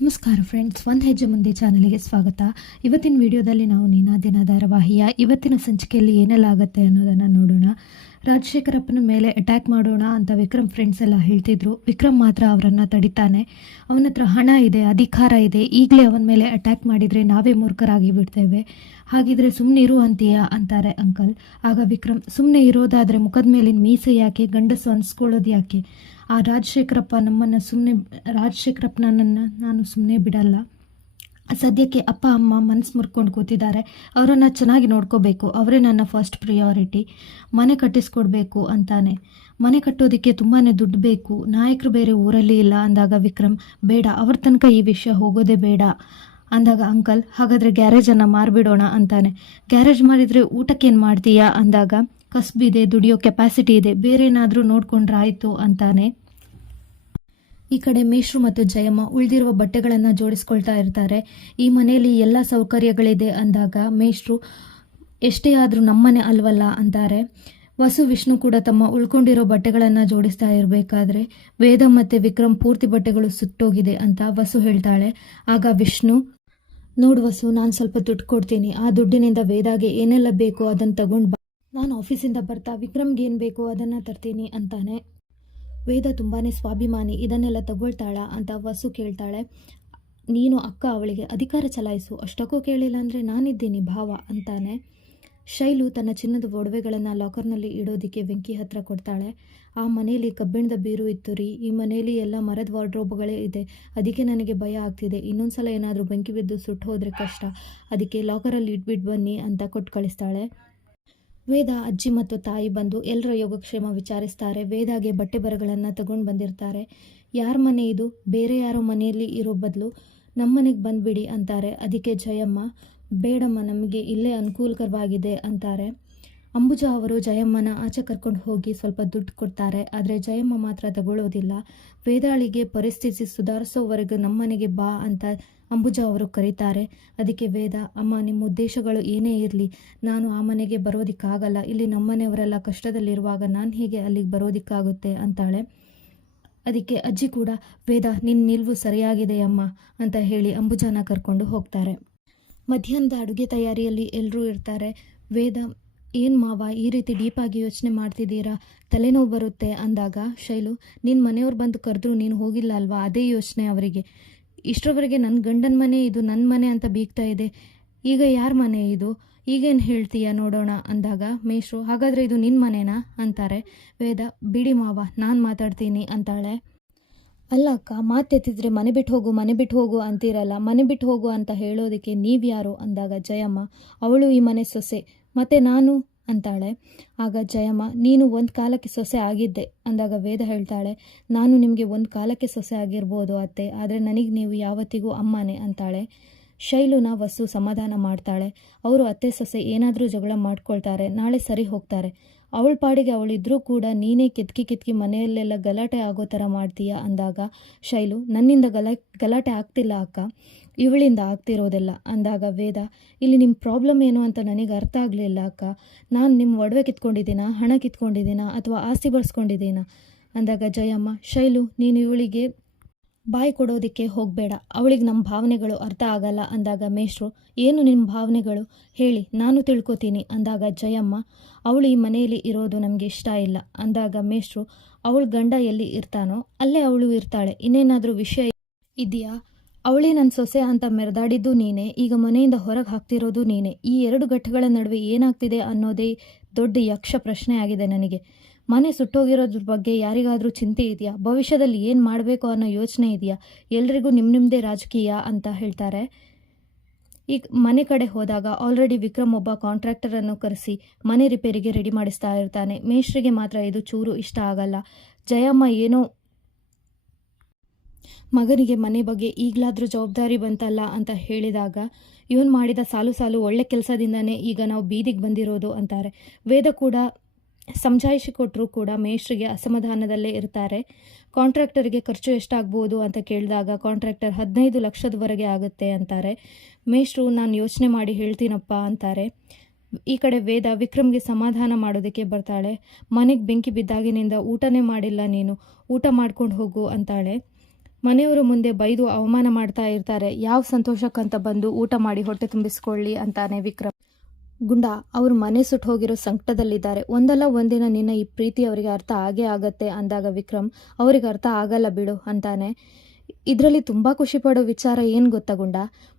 ನಮಸ್ಕಾರ ಫ್ರೆಂಡ್ಸ್, ಒಂದು ಹೆಜ್ಜೆ ಮುಂದೆ ಚಾನಲ್ಗೆ ಸ್ವಾಗತ. ಇವತ್ತಿನ ವಿಡಿಯೋದಲ್ಲಿ ನಾವು ನೀನಾದಿನ ಧಾರಾವಾಹಿಯ ಇವತ್ತಿನ ಸಂಚಿಕೆಯಲ್ಲಿ ಏನೆಲ್ಲ ಆಗುತ್ತೆ ಅನ್ನೋದನ್ನು ನೋಡೋಣ. ರಾಜಶೇಖರಪ್ಪನ ಮೇಲೆ ಅಟ್ಯಾಕ್ ಮಾಡೋಣ ಅಂತ ವಿಕ್ರಮ್ ಫ್ರೆಂಡ್ಸ್ ಎಲ್ಲ ಹೇಳ್ತಿದ್ರು. ವಿಕ್ರಮ್ ಮಾತ್ರ ಅವರನ್ನು ತಡಿತಾನೆ. ಅವನ ಹತ್ರ ಹಣ ಇದೆ, ಅಧಿಕಾರ ಇದೆ, ಈಗಲೇ ಅವನ ಮೇಲೆ ಅಟ್ಯಾಕ್ ಮಾಡಿದರೆ ನಾವೇ ಮೂರ್ಖರಾಗಿ ಬಿಡ್ತೇವೆ, ಹಾಗಿದ್ರೆ ಸುಮ್ಮನೆ ಇರು ಅಂತೀಯಾ ಅಂತಾರೆ ಅಂಕಲ್. ಆಗ ವಿಕ್ರಮ್, ಸುಮ್ಮನೆ ಇರೋದಾದರೆ ಮುಖದ ಮೇಲಿನ ಮೀಸೆ ಯಾಕೆ, ಗಂಡಸು ಅನ್ಸ್ಕೊಳ್ಳೋದು ಯಾಕೆ? ಆ ರಾಜಶೇಖರಪ್ಪನನ್ನು ನಾನು ಸುಮ್ಮನೆ ಬಿಡಲ್ಲ. ಸದ್ಯಕ್ಕೆ ಅಪ್ಪ ಅಮ್ಮ ಮನಸ್ಸು ಮುರ್ಕೊಂಡು ಕೂತಿದ್ದಾರೆ, ಅವರನ್ನು ಚೆನ್ನಾಗಿ ನೋಡ್ಕೋಬೇಕು, ಅವರೇ ನನ್ನ ಫಸ್ಟ್ ಪ್ರಿಯಾರಿಟಿ. ಮನೆ ಕಟ್ಟಿಸ್ಕೊಡ್ಬೇಕು ಅಂತಾನೆ. ಮನೆ ಕಟ್ಟೋದಕ್ಕೆ ತುಂಬಾ ದುಡ್ಡು ಬೇಕು, ನಾಯಕರು ಬೇರೆ ಊರಲ್ಲಿ ಇಲ್ಲ ಅಂದಾಗ ವಿಕ್ರಮ್, ಬೇಡ, ಅವ್ರ ತನಕ ಈ ವಿಷಯ ಹೋಗೋದೇ ಬೇಡ ಅಂದಾಗ ಅಂಕಲ್, ಹಾಗಾದರೆ ಗ್ಯಾರೇಜನ್ನು ಮಾರಿಬಿಡೋಣ ಅಂತಾನೆ. ಗ್ಯಾರೇಜ್ ಮಾರಿದರೆ ಊಟಕ್ಕೇನು ಮಾಡ್ತೀಯಾ ಅಂದಾಗ, ಕಸ್ಬಿದೆ, ದುಡಿಯೋ ಕೆಪಾಸಿಟಿ ಇದೆ, ಬೇರೆ ಏನಾದರೂ ನೋಡ್ಕೊಂಡ್ರೆ ಆಯಿತು ಅಂತಾನೆ. ಈ ಕಡೆ ಮೇಷ್ರು ಮತ್ತು ಜಯಮ್ಮ ಉಳಿದಿರುವ ಬಟ್ಟೆಗಳನ್ನು ಜೋಡಿಸ್ಕೊಳ್ತಾ ಇರ್ತಾರೆ. ಈ ಮನೆಯಲ್ಲಿ ಎಲ್ಲ ಸೌಕರ್ಯಗಳಿದೆ ಅಂದಾಗ ಮೇಷ್ರು, ಎಷ್ಟೇ ಆದರೂ ನಮ್ಮನೆ ಅಲ್ವಲ್ಲ ಅಂತಾರೆ. ವಸು ವಿಷ್ಣು ಕೂಡ ತಮ್ಮ ಉಳ್ಕೊಂಡಿರೋ ಬಟ್ಟೆಗಳನ್ನು ಜೋಡಿಸ್ತಾ ಇರಬೇಕಾದ್ರೆ ವೇದ ಮತ್ತು ವಿಕ್ರಮ್ ಪೂರ್ತಿ ಬಟ್ಟೆಗಳು ಸುಟ್ಟೋಗಿದೆ ಅಂತ ವಸು ಹೇಳ್ತಾಳೆ. ಆಗ ವಿಷ್ಣು, ನೋಡು ವಸು, ನಾನು ಸ್ವಲ್ಪ ದುಡ್ಡು ಕೊಡ್ತೀನಿ, ಆ ದುಡ್ಡಿನಿಂದ ವೇದಾಗೆ ಏನೆಲ್ಲ ಬೇಕೋ ಅದನ್ನು ತಗೊಂಡು ಬಾ, ನಾನು ಆಫೀಸಿಂದ ಬರ್ತಾ ವಿಕ್ರಮ್ಗೆ ಏನು ಬೇಕೋ ಅದನ್ನು ತರ್ತೀನಿ ಅಂತಾನೆ. ವೇದ ತುಂಬಾ ಸ್ವಾಭಿಮಾನಿ, ಇದನ್ನೆಲ್ಲ ತಗೊಳ್ತಾಳ ಅಂತ ವಸು ಕೇಳ್ತಾಳೆ. ನೀನು ಅಕ್ಕ, ಅವಳಿಗೆ ಅಧಿಕಾರ ಚಲಾಯಿಸು, ಅಷ್ಟಕ್ಕೂ ಕೇಳಿಲ್ಲ ಅಂದರೆ ನಾನಿದ್ದೀನಿ ಭಾವ ಅಂತಾನೆ. ಶೈಲು ತನ್ನ ಚಿನ್ನದ ಒಡವೆಗಳನ್ನು ಲಾಕರ್ನಲ್ಲಿ ಇಡೋದಕ್ಕೆ ವೆಂಕಿ ಹತ್ರ ಕೊಡ್ತಾಳೆ. ಆ ಮನೆಯಲ್ಲಿ ಕಬ್ಬಿಣದ ಬೀರು ಇತ್ತು ರೀ, ಈ ಮನೆಯಲ್ಲಿ ಎಲ್ಲ ಮರದ ವಾರ್ಡ್ರೋಬ್ಗಳೇ ಇದೆ, ಅದಕ್ಕೆ ನನಗೆ ಭಯ ಆಗ್ತಿದೆ, ಇನ್ನೊಂದ್ಸಲ ಏನಾದರೂ ಬೆಂಕಿ ಬಿದ್ದು ಸುಟ್ಟು ಹೋದರೆ ಕಷ್ಟ, ಅದಕ್ಕೆ ಲಾಕರಲ್ಲಿ ಇಟ್ಬಿಟ್ಟು ಬನ್ನಿ ಅಂತ ಕೊಟ್ಟು ಕಳಿಸ್ತಾಳೆ. ವೇದ ಅಜ್ಜಿ ಮತ್ತು ತಾಯಿ ಬಂದು ಎಲ್ಲರ ಯೋಗಕ್ಷೇಮ ವಿಚಾರಿಸ್ತಾರೆ. ವೇದಾಗೆ ಬಟ್ಟೆ ಬರಗಳನ್ನು ತಗೊಂಡು ಬಂದಿರ್ತಾರೆ. ಯಾರ ಮನೆ ಇದು, ಬೇರೆ ಯಾರೋ ಮನೆಯಲ್ಲಿ ಇರೋ ಬದಲು ನಮ್ಮ ಮನೆಗೆ ಬಂದುಬಿಡಿ ಅಂತಾರೆ. ಅದಕ್ಕೆ ಜಯಮ್ಮ, ಬೇಡಮ್ಮ, ನಮಗೆ ಇಲ್ಲೇ ಅನುಕೂಲಕರವಾಗಿದೆ ಅಂತಾರೆ. ಅಂಬುಜಾ ಅವರು ಜಯಮ್ಮನ ಆಚೆ ಕರ್ಕೊಂಡು ಹೋಗಿ ಸ್ವಲ್ಪ ದುಡ್ಡು ಕೊಡ್ತಾರೆ. ಆದರೆ ಜಯಮ್ಮ ಮಾತ್ರ ತಗೊಳ್ಳೋದಿಲ್ಲ. ವೇದಾಳಿಗೆ ಪರಿಸ್ಥಿತಿ ಸುಧಾರಿಸೋವರೆಗೂ ನಮ್ಮನೆಗೆ ಬಾ ಅಂತ ಅಂಬುಜಾ ಅವರು ಕರೀತಾರೆ. ಅದಕ್ಕೆ ವೇದ, ಅಮ್ಮ, ನಿಮ್ಮ ಉದ್ದೇಶಗಳು ಏನೇ ಇರಲಿ, ನಾನು ಆ ಮನೆಗೆ ಬರೋದಕ್ಕಾಗಲ್ಲ, ಇಲ್ಲಿ ನಮ್ಮನೆಯವರೆಲ್ಲ ಕಷ್ಟದಲ್ಲಿರುವಾಗ ನಾನು ಹೇಗೆ ಅಲ್ಲಿಗೆ ಬರೋದಕ್ಕಾಗುತ್ತೆ ಅಂತಾಳೆ. ಅದಕ್ಕೆ ಅಜ್ಜಿ ಕೂಡ, ವೇದ, ನಿನ್ನ ನಿಲುವು ಸರಿಯಾಗಿದೆಯಮ್ಮ ಅಂತ ಹೇಳಿ ಅಂಬುಜಾನ ಕರ್ಕೊಂಡು ಹೋಗ್ತಾರೆ. ಮಧ್ಯಾಹ್ನದ ಅಡುಗೆ ತಯಾರಿಯಲ್ಲಿ ಎಲ್ಲರೂ ಇರ್ತಾರೆ. ವೇದ, ಏನು ಮಾವ, ಈ ರೀತಿ ಡೀಪಾಗಿ ಯೋಚನೆ ಮಾಡ್ತಿದ್ದೀರಾ, ತಲೆನೋವು ಬರುತ್ತೆ ಅಂದಾಗ ಶೈಲು, ನಿನ್ನ ಮನೆಯವ್ರು ಬಂದು ಕರೆದ್ರು ನೀನು ಹೋಗಿಲ್ಲ ಅಲ್ವಾ, ಅದೇ ಯೋಚನೆ ಅವರಿಗೆ. ಇಷ್ಟರವರೆಗೆ ನನ್ನ ಗಂಡನ ಮನೆ ಇದು, ನನ್ನ ಮನೆ ಅಂತ ಬೀಗ್ತಾ ಇದೆ, ಈಗ ಯಾರ ಮನೆ ಇದು, ಈಗೇನು ಹೇಳ್ತೀಯ ನೋಡೋಣ ಅಂದಾಗ ಮೇಷ್ರು, ಹಾಗಾದರೆ ಇದು ನಿನ್ನ ಮನೆನಾ ಅಂತಾರೆ. ವೇದ, ಬಿಡಿ ಮಾವ, ನಾನು ಮಾತಾಡ್ತೀನಿ ಅಂತಾಳೆ. ಅಲ್ಲ ಅಕ್ಕ, ಮಾತೆತ್ತಿದ್ರೆ ಮನೆ ಬಿಟ್ಟು ಹೋಗು ಅಂತೀರಲ್ಲ, ಮನೆ ಬಿಟ್ಟು ಹೋಗು ಅಂತ ಹೇಳೋದಕ್ಕೆ ನೀವ್ಯಾರು ಅಂದಾಗ ಜಯಮ್ಮ, ಅವಳು ಈ ಮನೆ ಸೊಸೆ, ಮತ್ತೆ ನಾನು ಅಂತಾಳೆ. ಆಗ ಜಯಮ್ಮ, ನೀನು ಒಂದು ಕಾಲಕ್ಕೆ ಸೊಸೆ ಆಗಿದ್ದೆ ಅಂದಾಗ ವೇದ ಹೇಳ್ತಾಳೆ, ನಾನು ನಿಮಗೆ ಒಂದು ಕಾಲಕ್ಕೆ ಸೊಸೆ ಆಗಿರ್ಬೋದು ಅತ್ತೆ, ಆದರೆ ನನಗೆ ನೀವು ಯಾವತ್ತಿಗೂ ಅಮ್ಮನೇ ಅಂತಾಳೆ. ಶೈಲುನ ವಸು ಸಮಾಧಾನ ಮಾಡ್ತಾಳೆ. ಅವರು ಅತ್ತೆ ಸೊಸೆ ಏನಾದರೂ ಜಗಳ ಮಾಡ್ಕೊಳ್ತಾರೆ, ನಾಳೆ ಸರಿ ಹೋಗ್ತಾರೆ, ಅವಳ ಪಾಡಿಗೆ ಅವಳಿದ್ರೂ ಕೂಡ ನೀನೇ ಕಿತ್ಕಿ ಮನೆಯಲ್ಲೆಲ್ಲ ಗಲಾಟೆ ಆಗೋ ಥರ ಮಾಡ್ತೀಯಾ ಅಂದಾಗ ಶೈಲು, ನನ್ನಿಂದ ಗಲಾಟೆ ಆಗ್ತಿಲ್ಲ ಅಕ್ಕ, ಇವಳಿಂದ ಆಗ್ತಿರೋದೆಲ್ಲ ಅಂದಾಗ ವೇದ, ಇಲ್ಲಿ ನಿಮ್ಮ ಪ್ರಾಬ್ಲಮ್ ಏನು ಅಂತ ನನಗೆ ಅರ್ಥ ಆಗಲಿಲ್ಲ ಅಕ್ಕ, ನಾನು ನಿಮ್ಮ ಒಡವೆ ಕಿತ್ಕೊಂಡಿದ್ದೀನಾ, ಹಣ ಕಿತ್ಕೊಂಡಿದ್ದೀನಾ, ಅಥವಾ ಆಸ್ತಿ ಬಳಸ್ಕೊಂಡಿದ್ದೀನಾ ಅಂದಾಗ ಜಯಮ್ಮ, ಶೈಲು, ನೀನು ಇವಳಿಗೆ ಬಾಯಿ ಕೊಡೋದಕ್ಕೆ ಹೋಗಬೇಡ, ಅವಳಿಗೆ ನಮ್ಮ ಭಾವನೆಗಳು ಅರ್ಥ ಆಗಲ್ಲ ಅಂದಾಗ ಮೇಷ್ರು, ಏನು ನಿಮ್ಮ ಭಾವನೆಗಳು ಹೇಳಿ, ನಾನು ತಿಳ್ಕೊತೀನಿ ಅಂದಾಗ ಜಯಮ್ಮ, ಅವಳು ಈ ಮನೆಯಲ್ಲಿ ಇರೋದು ನಮಗೆ ಇಷ್ಟ ಇಲ್ಲ ಅಂದಾಗ ಮೇಷ್ರು, ಅವಳ ಗಂಡ ಎಲ್ಲಿ ಇರ್ತಾನೋ ಅಲ್ಲೇ ಅವಳು ಇರ್ತಾಳೆ, ಇನ್ನೇನಾದರೂ ವಿಷಯ ಇದೆಯಾ, ಅವಳೇ ನನ್ನ ಸೊಸೆ ಅಂತ ಮೆರೆದಾಡಿದ್ದು ನೀನೇ, ಈಗ ಮನೆಯಿಂದ ಹೊರಗೆ ಹಾಕ್ತಿರೋದು ನೀನೇ, ಈ ಎರಡು ಘಟ್ಟಗಳ ನಡುವೆ ಏನಾಗ್ತಿದೆ ಅನ್ನೋದೇ ದೊಡ್ಡ ಯಕ್ಷ ಪ್ರಶ್ನೆ ಆಗಿದೆ ನನಗೆ. ಮನೆ ಸುಟ್ಟೋಗಿರೋದ್ರ ಬಗ್ಗೆ ಯಾರಿಗಾದರೂ ಚಿಂತೆ ಇದೆಯಾ, ಭವಿಷ್ಯದಲ್ಲಿ ಏನು ಮಾಡಬೇಕು ಅನ್ನೋ ಯೋಚನೆ ಇದೆಯಾ, ಎಲ್ರಿಗೂ ನಿಮ್ಮದೇ ರಾಜಕೀಯ ಅಂತ ಹೇಳ್ತಾರೆ. ಈಗ ಮನೆ ಕಡೆ ಹೋದಾಗ ಆಲ್ರೆಡಿ ವಿಕ್ರಮ್ ಒಬ್ಬ ಕಾಂಟ್ರಾಕ್ಟರನ್ನು ಕರೆಸಿ ಮನೆ ರಿಪೇರಿಗೆ ರೆಡಿ ಮಾಡಿಸ್ತಾ ಇರ್ತಾನೆ. ಮೇಷ್ರಿಗೆ ಮಾತ್ರ ಇದು ಚೂರು ಇಷ್ಟ ಆಗಲ್ಲ. ಜಯಮ್ಮ ಏನೋ ಮಗನಿಗೆ ಮನೆ ಬಗ್ಗೆ ಈಗಲಾದರೂ ಜವಾಬ್ದಾರಿ ಬಂತಲ್ಲ ಅಂತ ಹೇಳಿದಾಗ, ಇವನು ಮಾಡಿದ ಸಾಲು ಒಳ್ಳೆ ಕೆಲಸದಿಂದನೇ ಈಗ ನಾವು ಬೀದಿಗೆ ಬಂದಿರೋದು ಅಂತಾರೆ. ವೇದ ಕೂಡ ಸಮಜಾಯಿಷಿ ಕೊಟ್ಟರೂ ಕೂಡ ಮೇಷ್ರಿಗೆ ಅಸಮಾಧಾನದಲ್ಲೇ ಇರ್ತಾರೆ. ಕಾಂಟ್ರಾಕ್ಟರ್ಗೆ ಖರ್ಚು ಎಷ್ಟಾಗ್ಬೋದು ಅಂತ ಕೇಳಿದಾಗ ಕಾಂಟ್ರಾಕ್ಟರ್ 15 ಲಕ್ಷದವರೆಗೆ ಆಗುತ್ತೆ ಅಂತಾರೆ. ಮೇಷ್ರು, ನಾನು ಯೋಚನೆ ಮಾಡಿ ಹೇಳ್ತೀನಪ್ಪ ಅಂತಾರೆ. ಈ ಕಡೆ ವೇದ ವಿಕ್ರಮ್ಗೆ ಸಮಾಧಾನ ಮಾಡೋದಕ್ಕೆ ಬರ್ತಾಳೆ. ಮನೆಗೆ ಬೆಂಕಿ ಬಿದ್ದಾಗಿನಿಂದ ಊಟನೇ ಮಾಡಿಲ್ಲ ನೀನು, ಊಟ ಮಾಡ್ಕೊಂಡು ಹೋಗು ಅಂತಾಳೆ. ಮನೆಯವರು ಮುಂದೆ ಬೈದು ಅವಮಾನ ಮಾಡ್ತಾ ಇರ್ತಾರೆ. ಯಾವ ಸಂತೋಷಕ್ಕಂತ ಬಂದು ಊಟ ಮಾಡಿ ಹೊಟ್ಟೆ ತುಂಬಿಸ್ಕೊಳ್ಳಿ ಅಂತಾನೆ ವಿಕ್ರಮ್. ಗುಂಡ ಅವ್ರ ಮನೆ ಸುಟ್ಟು ಹೋಗಿರೋ ಸಂಕಟದಲ್ಲಿದ್ದಾರೆ. ಒಂದಲ್ಲ ಒಂದಿನ ನಿನ್ನ ಈ ಪ್ರೀತಿ ಅವರಿಗೆ ಅರ್ಥ ಆಗೇ ಆಗತ್ತೆ ಅಂದಾಗ ವಿಕ್ರಮ್ ಅವ್ರಿಗೆ ಅರ್ಥ ಆಗಲ್ಲ ಬಿಡು ಅಂತಾನೆ. ಇದರಲ್ಲಿ ತುಂಬ ಖುಷಿ ಪಡೋ ವಿಚಾರ ಏನು ಗೊತ್ತಾ ಗುಂಡ,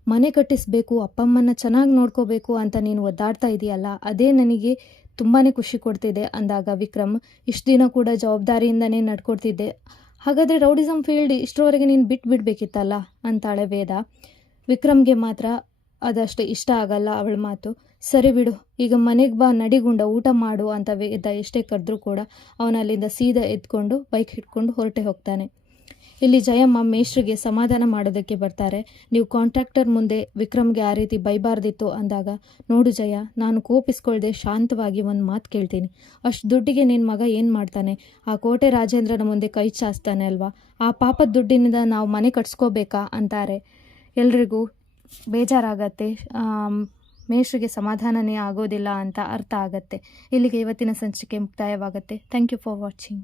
ಮನೆ ಕಟ್ಟಿಸ್ಬೇಕು, ಅಪ್ಪಮ್ಮನ ಚೆನ್ನಾಗಿ ನೋಡ್ಕೋಬೇಕು ಅಂತ ನೀನು ಒದ್ದಾಡ್ತಾ ಇದೆಯಲ್ಲ, ಅದೇ ನನಗೆ ತುಂಬಾ ಖುಷಿ ಕೊಡ್ತಿದೆ ಅಂದಾಗ ವಿಕ್ರಮ್, ಇಷ್ಟು ದಿನ ಕೂಡ ಜವಾಬ್ದಾರಿಯಿಂದನೇ ನಡ್ಕೊಡ್ತಿದ್ದೆ, ಹಾಗಾದರೆ ರೌಡಿಸಮ್ ಫೀಲ್ಡ್ ಇಷ್ಟರವರೆಗೆ ನೀನು ಬಿಟ್ಬಿಡ್ಬೇಕಿತ್ತಲ್ಲ ಅಂತಾಳೆ ವೇದ. ವಿಕ್ರಮ್ಗೆ ಮಾತ್ರ ಅದಷ್ಟು ಇಷ್ಟ ಆಗಲ್ಲ ಅವಳ ಮಾತು. ಸರಿ ಬಿಡು, ಈಗ ಮನೆಗೆ ಬಾ, ನಡಿಗುಂಡ, ಊಟ ಮಾಡು ಅಂತ ವೇದ ಎಷ್ಟೇ ಕರೆದ್ರೂ ಕೂಡ ಅವನು ಅಲ್ಲಿಂದ ಸೀದಾ ಎದ್ಕೊಂಡು ಬೈಕ್ ಹಿಡ್ಕೊಂಡು ಹೊರಟೆ ಹೋಗ್ತಾನೆ. ಇಲ್ಲಿ ಜಯಮ್ಮ ಮೇಷ್ರಿಗೆ ಸಮಾಧಾನ ಮಾಡೋದಕ್ಕೆ ಬರ್ತಾರೆ. ನೀವು ಕಾಂಟ್ರಾಕ್ಟರ್ ಮುಂದೆ ವಿಕ್ರಮ್ಗೆ ಆ ರೀತಿ ಬೈಬಾರ್ದಿತ್ತು ಅಂದಾಗ, ನೋಡು ಜಯ, ನಾನು ಕೋಪಿಸ್ಕೊಳ್ದೆ ಶಾಂತವಾಗಿ ಒಂದು ಮಾತು ಕೇಳ್ತೀನಿ. ಅಷ್ಟು ದುಡ್ಡಿಗೆ ನಿನ್ನ ಮಗ ಏನು ಮಾಡ್ತಾನೆ? ಆ ಕೋಟೆ ರಾಜೇಂದ್ರನ ಮುಂದೆ ಕೈ ಚಾಸ್ತಾನೆ ಅಲ್ವಾ? ಆ ಪಾಪದ ದುಡ್ಡಿನಿಂದ ನಾವು ಮನೆ ಕಟ್ಸ್ಕೋಬೇಕಾ ಅಂತಾರೆ. ಎಲ್ರಿಗೂ ಬೇಜಾರಾಗತ್ತೆ. ಮೇಷ್ರಿಗೆ ಸಮಾಧಾನನೇ ಆಗೋದಿಲ್ಲ ಅಂತ ಅರ್ಥ ಆಗತ್ತೆ. ಇಲ್ಲಿಗೆ ಇವತ್ತಿನ ಸಂಚಿಕೆ ಮುಕ್ತಾಯವಾಗುತ್ತೆ. Thank you for watching.